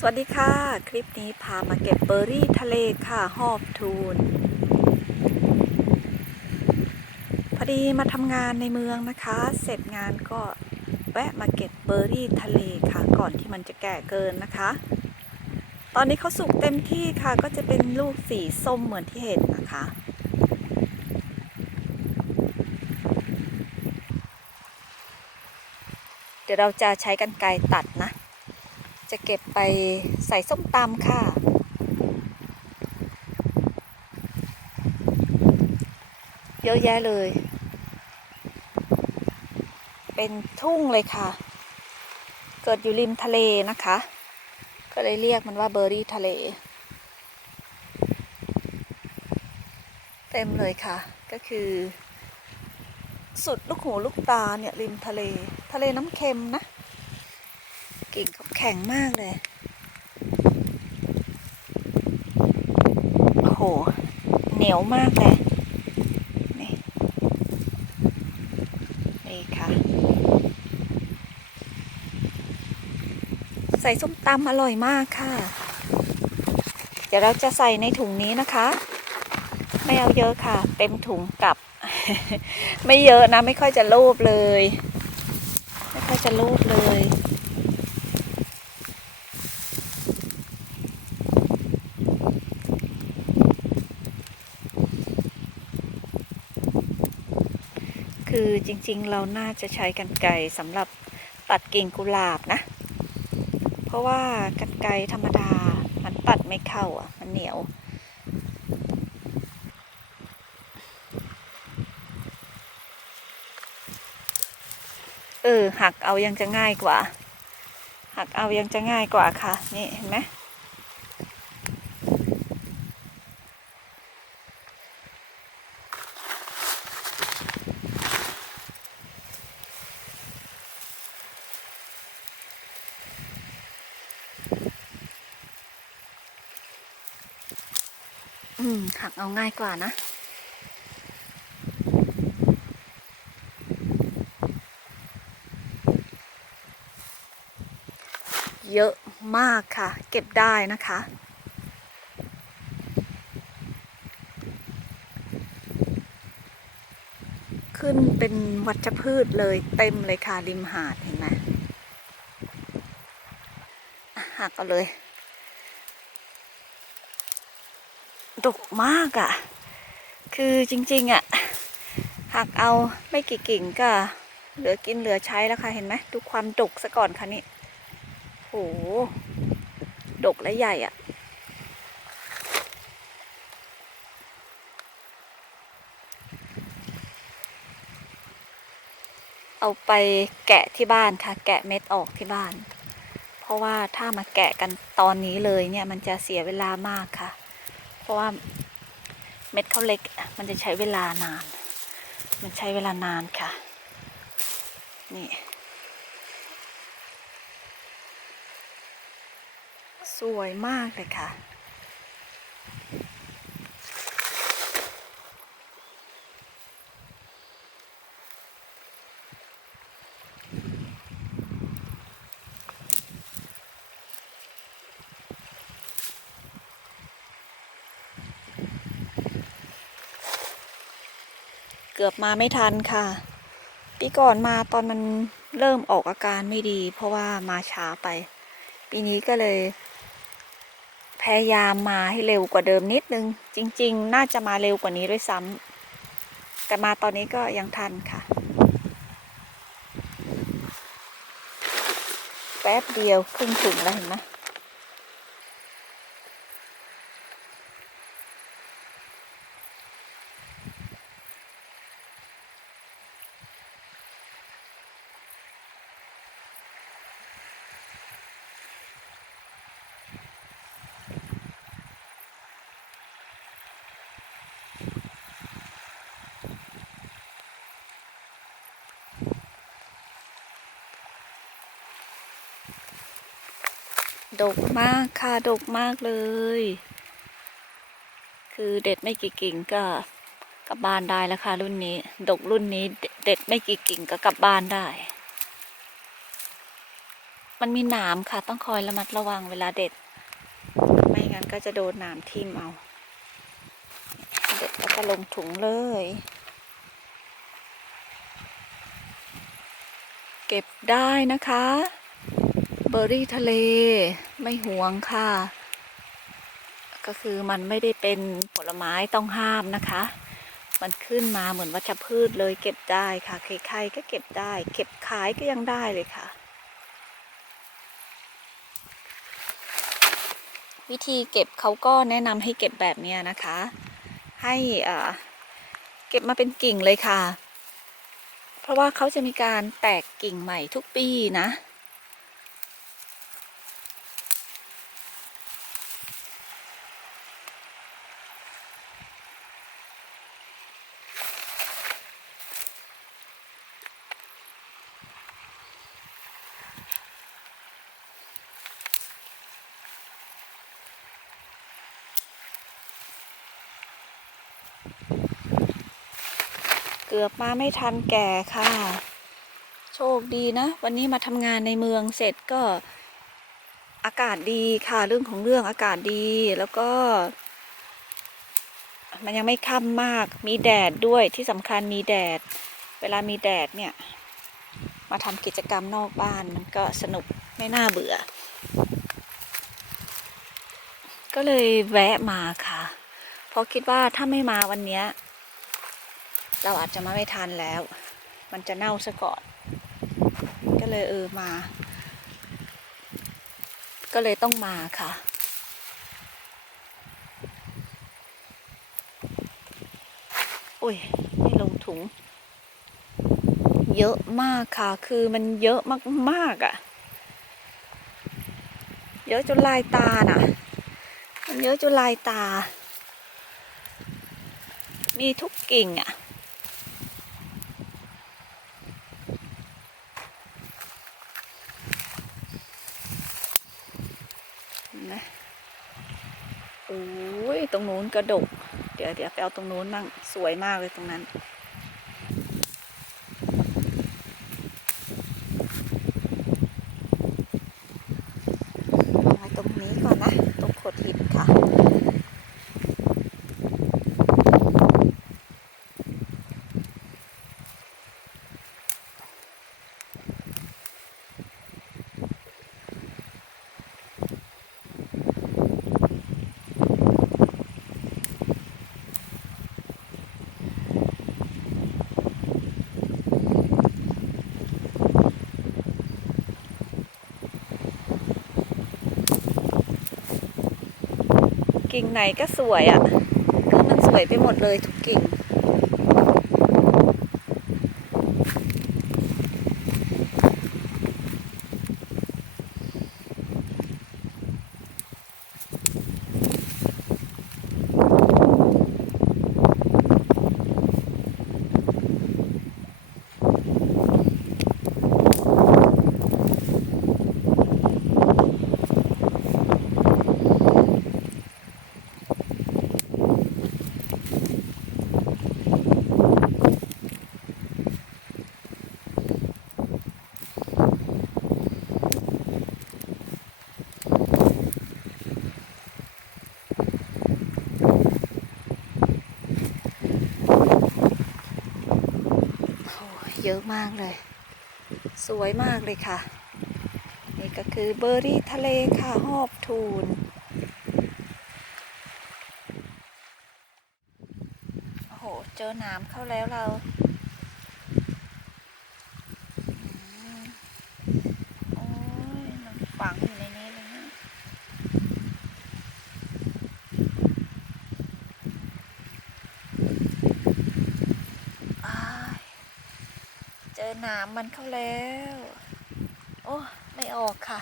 สวัสดีค่ะ คลิปนี้พามาเก็บเบอร์รี่ทะเลค่ะหอบทูนพอดีมาทำงานในเมืองนะคะ เสร็จงานก็แวะมาเก็บเบอร์รี่ทะเลค่ะ ก่อนที่มันจะแก่เกินนะคะ ตอนนี้เขาสุกเต็มที่ค่ะ ก็จะเป็นลูกสีส้มเหมือนที่เห็นนะคะ เดี๋ยวเราจะใช้กันไกรตัดนะ จะเก็บไปใส่ส้มตำค่ะ เยอะแยะเลย เป็นทุ่งเลยค่ะ เกิดอยู่ริมทะเลนะคะ ก็เลยเรียกมันว่าเบอร์รี่ทะเล เต็มเลยค่ะ ก็คือ สุดลูกหูลูกตาเนี่ยริมทะเล ทะเลน้ำเค็มนะ กิ่งเขาแข็งมากเลย โอ้โห เหนียวมากเลยนี่นี่ค่ะ ใส่ส้มตำอร่อยมากค่ะ เดี๋ยวเราจะใส่ในถุงนี้นะคะ ไม่เอาเยอะค่ะ เต็มถุงกลับ ไม่เยอะนะ ไม่ค่อยจะรูปเลย ไม่ค่อยจะรูปเลย คือ จริงๆ เราน่าจะใช้กันไกรสำหรับตัดกิ่งกุหลาบนะ เพราะว่ากันไกรธรรมดา มันตัดไม่เข้าอะ มันเหนียวเออหักเอายังจะง่ายกว่า หักเอายังจะง่ายกว่าค่ะ นี่เห็นไหม อืมหักเอาง่ายกว่านะ เยอะมากค่ะ เก็บได้นะคะ ขึ้นเป็นวัชพืชเลยเต็มเลยค่ะ ริมหาดเห็นไหมหักเอาเลย ดกมากอะ่ะ คือจริงๆอะ่ะหักเอาไม่กี่กิ่งก็เหลือกินเหลือใช้แล้วค่ะเห็นไหมดูความดกซะก่อนค่ะนี่โหดกและใหญ่อะเอาไปแกะที่บ้านค่ะ แกะเม็ดออกที่บ้าน เพราะว่าถ้ามาแกะกันตอนนี้เลยเนี่ยมันจะเสียเวลามากค่ะ ราะว่าเม็ดเขาเล็กมันจะใช้เวลานาน มันใช้เวลานานค่ะ นี่ สวยมากเลยค่ะ เกือบมาไม่ทันค่ะ ปีก่อนมาตอนมันเริ่มออกอาการไม่ดี เพราะว่ามาช้าไป ปีนี้ก็เลย พยายามมาให้เร็วกว่าเดิมนิดนึง จริง ๆ น่าจะมาเร็วกว่านี้ด้วยซ้ำแต่มาตอนนี้ก็ยังทันค่ะ แป๊บเดียวครึ่งถุงแล้วเห็นไหม ดกมากค่ะ ดกมากเลย คือเด็ดไม่กี่กิ่งก็กลับบ้านได้แล้วค่ะรุ่นนี้ ดกรุ่นนี้ เด็ดไม่กี่กิ่งก็กลับบ้านได้ มันมีหนามค่ะ ต้องคอยระมัดระวังเวลาเด็ด ไม่งั้นก็จะโดนหนามทิ่มเอา เด็ดแล้วก็ลงถุงเลย เก็บได้นะคะ เบอร์รี่ทะเล ไม่หวงค่ะ ก็คือมันไม่ได้เป็นผลไม้ต้องห้ามนะคะ มันขึ้นมาเหมือนวัชพืชเลยเก็บได้ค่ะ ใครๆก็เก็บได้ เก็บขายก็ยังได้เลยค่ะ วิธีเก็บเขาก็แนะนำให้เก็บแบบเนี้ยนะคะ ให้เก็บมาเป็นกิ่งเลยค่ะ เพราะว่าเขาจะมีการแตกกิ่งใหม่ทุกปีนะ เกือบมาไม่ทันแก่ค่ะ โชคดีนะ วันนี้มาทำงานในเมืองเสร็จก็อากาศดีค่ะเรื่องของเรื่องอากาศดีแล้วก็ มันยังไม่ค่ำมาก มีแดดด้วยที่สำคัญมีแดด เวลามีแดดเนี่ย มาทำกิจกรรมนอกบ้านมันก็สนุกไม่น่าเบื่อ ก็เลยแวะมาค่ะ ราะคิดว่าถ้าไม่มาวันนี้ เราอาจจะมาไม่ทันแล้ว มันจะเน่าซะก่อน ก็เลยเออมา ก็เลยต้องมาค่ะอุ้ยไม่ลงถุง เยอะมากค่ะ คือมันเยอะมากๆอะ่ะ เยอะจนลายตาน่ะ มันเยอะจนลายตา มีทุกกิ่งอะ นะโอ้ย ตรงนู้นกระดก เดี๋ยวเดี๋ยวไปเอาตรงนู้นมั่ง สวยมากเลยตรงนั้น วางไว้ตรงนี้ก่อนนะ ตรงโขดหินค่ะ กิ่งไหนก็สวยอะ่ะ คือมันสวยไปหมดเลยทุกกิ่ง โอ้ย เยอะมากเลย สวยมากเลยค่ะ นี่ก็คือเบอร์รี่ทะเลค่ะหอบทูนโอ้โห เจอน้ำเข้าแล้วเราอืมโอ้ย มันฝังอยู่ในนี้เลยเนี่ยอ้าย เจอหนา มันเข้าแล้ว โอ้ ไม่ออกค่ะ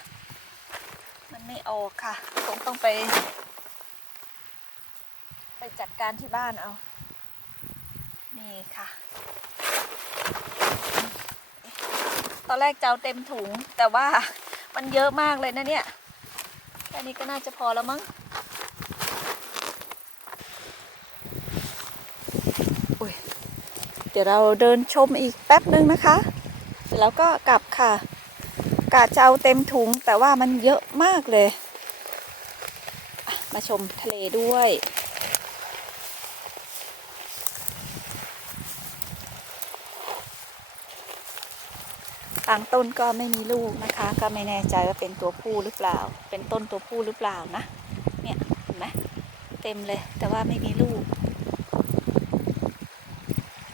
มันไม่ออกค่ะ คงต้องไป ไปจัดการที่บ้านเอา นี่ค่ะ ตอนแรกจะเอาเต็มถุง แต่ว่ามันเยอะมากเลยนะเนี่ย แค่นี้ก็น่าจะพอแล้วมั้งอุ้ยเดี๋ยวเราเดินชมอีกแป๊บนึงนะคะ แล้วก็กลับค่ะกะจะเอาเต็มถุงแต่ว่ามันเยอะมากเลย มาชมทะเลด้วย บางต้นก็ไม่มีลูกนะคะ ก็ไม่แน่ใจว่าเป็นตัวผู้หรือเปล่า เป็นต้นตัวผู้หรือเปล่านะ เนี่ยเห็นไหมเต็มเลยแต่ว่าไม่มีลูก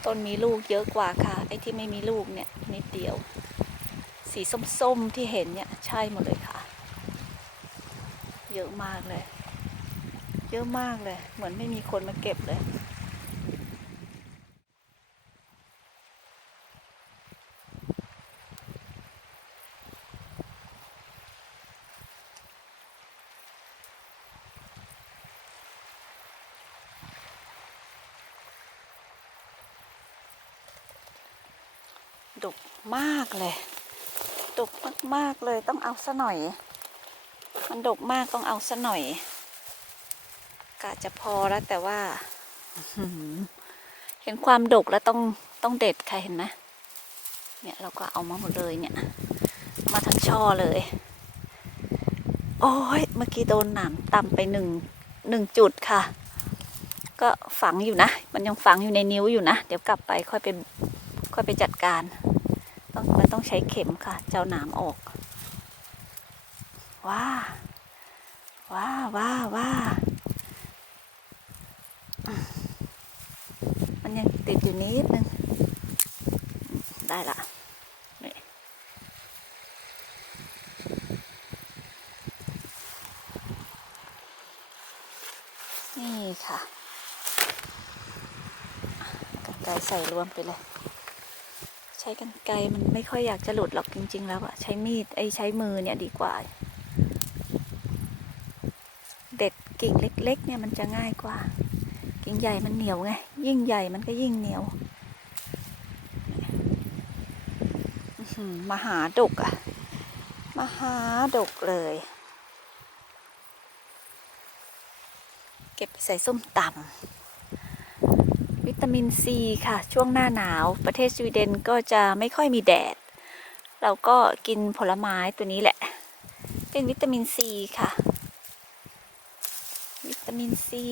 ต้นมีลูกเยอะกว่าค่ะ ไอ้ที่ไม่มีลูกเนี่ยนิดเดียว สีส้มๆที่เห็นเนี่ยใช่หมดเลยค่ะ เยอะมากเลย เยอะมากเลย เหมือนไม่มีคนมาเก็บเลย ดกมากเลยดกมากๆเลยต้องเอาซะหน่อย มันดกมากต้องเอาซะหน่อย กะจะพอแล้วแต่ว่า เห็นความดกแล้วต้องต้องเด็ดค่ะเห็นไหมเนี่ยเราก็เอามาหมดเลยเนี่ย มาทั้งช่อเลย โอ้ยเมื่อกี้โดนหนามต่ำไปหนึ่งหนึ่งจุดค่ะ ก็ฝังอยู่นะ มันยังฝังอยู่ในนิ้วอยู่นะ เดี๋ยวกลับไปค่อยไปค่อยไปจัดการ ต้องมันต้องใช้เข็มค่ะ เจ้าหนามออก ว้า ว้า ว้า ว้า มันยังติดอยู่นิดนึง ได้ละนี่ค่ะกันไกรใส่รวมไปเลย ใช้กันไกรมันไม่ค่อยอยากจะหลุดหรอกจริง ๆ แล้วอะใช้มีดไอ้ใช้มือเนี่ยดีกว่า เด็ดกิ่งเล็ก ๆ เนี่ยมันจะง่ายกว่า กิ่งใหญ่มันเหนียวไง ยิ่งใหญ่มันก็ยิ่งเหนียวอื้อหือมหาดกอะมหาดกเลย เก็บใส่ส้มตำ วิตามินซีค่ะ ช่วงหน้าหนาว ประเทศสวีเดนก็จะไม่ค่อยมีแดด เราก็กินผลไม้ตัวนี้แหละ เป็นวิตามินซีค่ะ วิตามินซี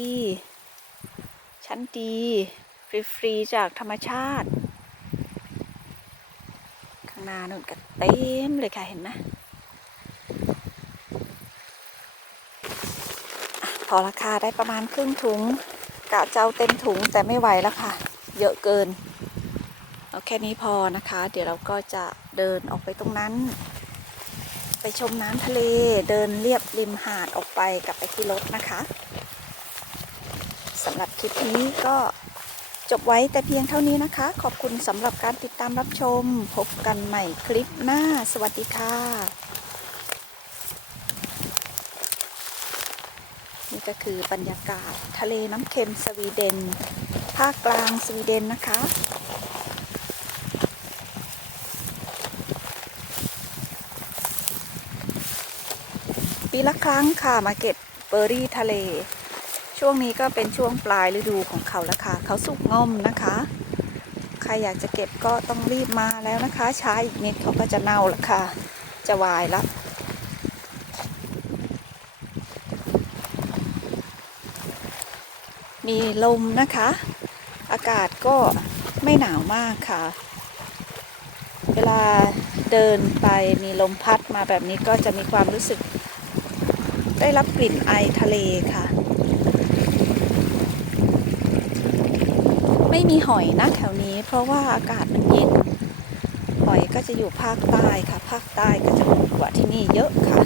ชั้นดี ฟรีๆจากธรรมชาติ ข้างหน้านู่นก็เต็มเลยค่ะเห็นไหมพอราคาได้ประมาณครึ่งถุง กะจะเอาเต็มถุงแต่ไม่ไหวแล้วค่ะ เยอะเกิน เอาแค่นี้พอนะคะ เดี๋ยวเราก็จะเดินออกไปตรงนั้น ไปชมน้ำทะเลเดินเรียบริมหาดออกไปกลับไปที่รถนะคะสำหรับคลิปนี้ก็จบไว้แต่เพียงเท่านี้นะคะ ขอบคุณสำหรับการติดตามรับชม พบกันใหม่คลิปหน้า สวัสดีค่ะ ก็คือบรรยากาศทะเลน้ำเค็มสวีเดน ภาคกลางสวีเดนนะคะ ปีละครั้งค่ะมาเก็บเบอร์รี่ทะเล ช่วงนี้ก็เป็นช่วงปลายฤดูของเขาล้วค่ะ เขาสุกง่อมนะคะ ใครอยากจะเก็บก็ต้องรีบมาแล้วนะคะ ช้าอีกนิดเขาก็จะเน่าละค่ะ จะวายละ มีลมนะคะ อากาศก็ไม่หนาวมากค่ะ เวลาเดินไปมีลมพัดมาแบบนี้ก็จะมีความรู้สึก ได้รับกลิ่นไอทะเลค่ะ ไม่มีหอยนะแถวนี้ เพราะว่าอากาศมันเย็น หอยก็จะอยู่ภาคใต้ค่ะ ภาคใต้ก็จะมีกว่าที่นี่เยอะค่ะ